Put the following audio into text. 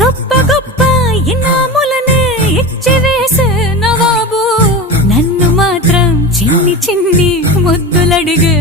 గొప్ప గొప్ప ఇనాములనే ఇచ్చి వేసే నవాబు నన్ను మాత్రం చిన్ని చిన్ని ముద్దులడిగే